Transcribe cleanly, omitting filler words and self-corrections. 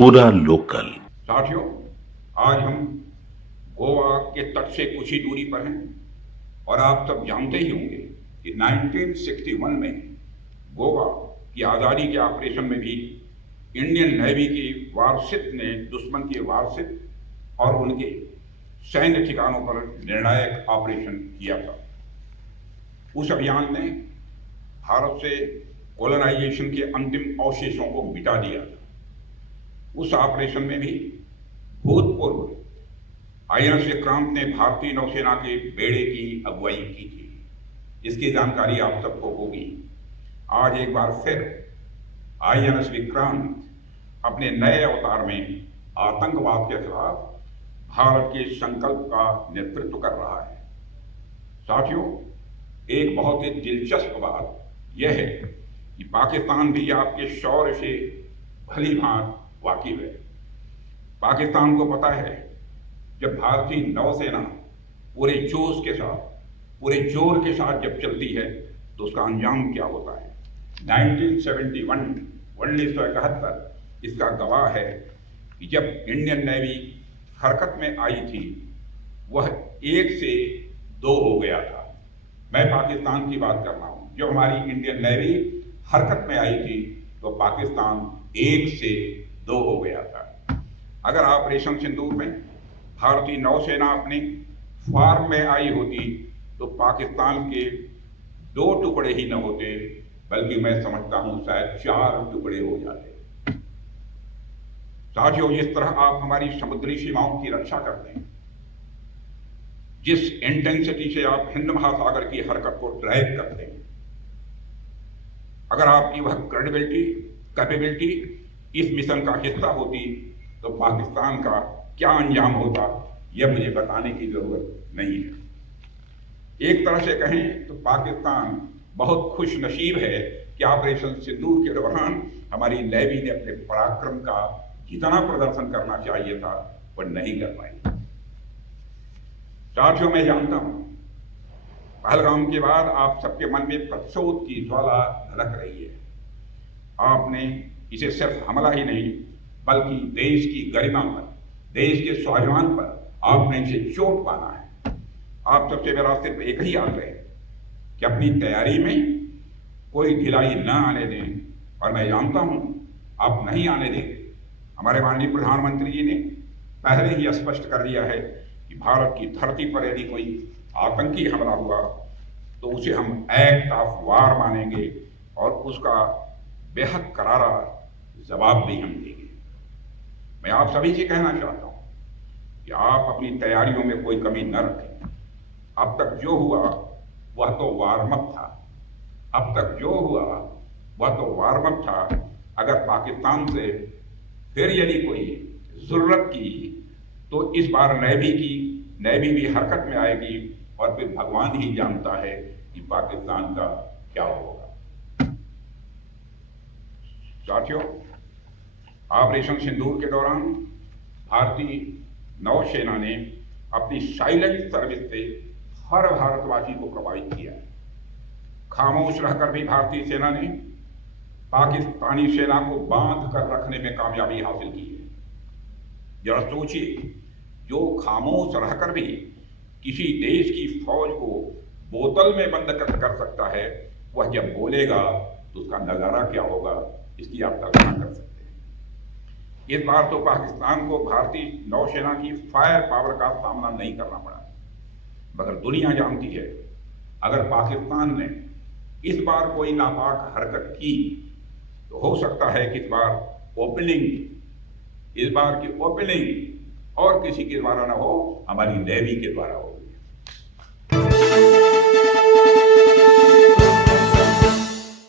पूरा लोकल। साथियों, आज हम गोवा के तट से कुछ ही दूरी पर हैं और आप सब जानते ही होंगे कि 1961 में गोवा की आज़ादी के ऑपरेशन में भी इंडियन नेवी की वारशिप ने दुश्मन के वारशिप और उनके सैन्य ठिकानों पर निर्णायक ऑपरेशन किया था। उस अभियान ने भारत से कॉलोनाइजेशन के अंतिम अवशेषों को मिटा दिया था। उस ऑपरेशन में भी भूतपूर्व आईएनएस विक्रांत ने भारतीय नौसेना के बेड़े की अगुवाई की थी। इसकी जानकारी आप सबको होगी। आज एक बार फिर आईएनएस विक्रांत अपने नए अवतार में आतंकवाद के खिलाफ भारत के संकल्प का नेतृत्व कर रहा है। साथियों, एक बहुत ही दिलचस्प बात यह है कि पाकिस्तान भी आपके शौर्य से भली भांति वाकिफ है। पाकिस्तान को पता है जब भारतीय नौसेना पूरे जोश के साथ, पूरे जोर के साथ जब चलती है तो उसका अंजाम क्या होता है। 1971 इसका गवाह है कि जब इंडियन नेवी हरकत में आई थी वह 1 से 2 हो गया था। मैं पाकिस्तान की बात कर रहा हूँ। जब हमारी इंडियन नेवी हरकत में आई थी तो पाकिस्तान 1 से 2 हो गया था। अगर ऑपरेशन सिंदूर में भारतीय नौसेना अपनी फार्म में आई होती तो पाकिस्तान के 2 टुकड़े ही न होते, बल्कि मैं समझता हूं शायद 4 टुकड़े हो जाते। साथियों, जिस तरह आप हमारी समुद्री सीमाओं की रक्षा करते हैं, जिस इंटेंसिटी से आप हिंद महासागर की हरकत को ट्रैक करते हैं, अगर आपकी वह क्रेडिबिलिटी, कैपेबिलिटी इस मिशन का हिस्सा होती तो पाकिस्तान का क्या अंजाम होता यह मुझे बताने की जरूरत नहीं है। एक तरह से कहें तो पाकिस्तान बहुत खुश नसीब है कि ऑपरेशन सिंदूर के दौरान हमारी नेवी ने अपने पराक्रम का जितना प्रदर्शन करना चाहिए था वह नहीं कर पाई। साथियों, मैं जानता हूं पहलगाम के बाद आप सबके मन में प्रतिशोध की ज्वाला धड़क रही है। आपने इसे सिर्फ हमला ही नहीं बल्कि देश की गरिमा पर, देश के स्वाभिमान पर आपने इसे चोट पाना है। आप सबसे मेरा सिर्फ एक ही आग्रह है कि अपनी तैयारी में कोई ढिलाई न आने दें, और मैं जानता हूं आप नहीं आने देंगे। हमारे माननीय प्रधानमंत्री जी ने पहले ही स्पष्ट कर दिया है कि भारत की धरती पर यदि कोई आतंकी हमला हुआ तो उसे हम एक्ट ऑफ वार मानेंगे और उसका बेहद करारा जवाब भी हम देंगे। मैं आप सभी से कहना चाहता हूं कि आप अपनी तैयारियों में कोई कमी न रखें। अब तक जो हुआ वह तो वार्म अप था। अब तक जो हुआ वह तो वार्म अप था। अगर पाकिस्तान से फिर यदि कोई जरूरत की तो इस बार नेवी भी हरकत में आएगी और फिर भगवान ही जानता है कि पाकिस्तान का क्या होगा। साथियों, ऑपरेशन सिंदूर के दौरान भारतीय नौसेना ने अपनी साइलेंट सर्विस से हर भारतवासी को प्रभावित किया। खामोश रहकर भी भारतीय सेना ने पाकिस्तानी सेना को बांध कर रखने में कामयाबी हासिल की है। जरा सोचिए, जो खामोश रहकर भी किसी देश की फौज को बोतल में बंद कर सकता है, वह जब बोलेगा तो उसका नजारा क्या होगा, इसकी आप कल्पना कर सकते हैं। इस बार तो पाकिस्तान को भारतीय नौसेना की फायर पावर का सामना नहीं करना पड़ा, मगर दुनिया जानती है अगर पाकिस्तान ने इस बार कोई नापाक हरकत की तो हो सकता है कि इस बार की ओपनिंग और किसी के द्वारा ना हो, हमारी नेवी के द्वारा हो।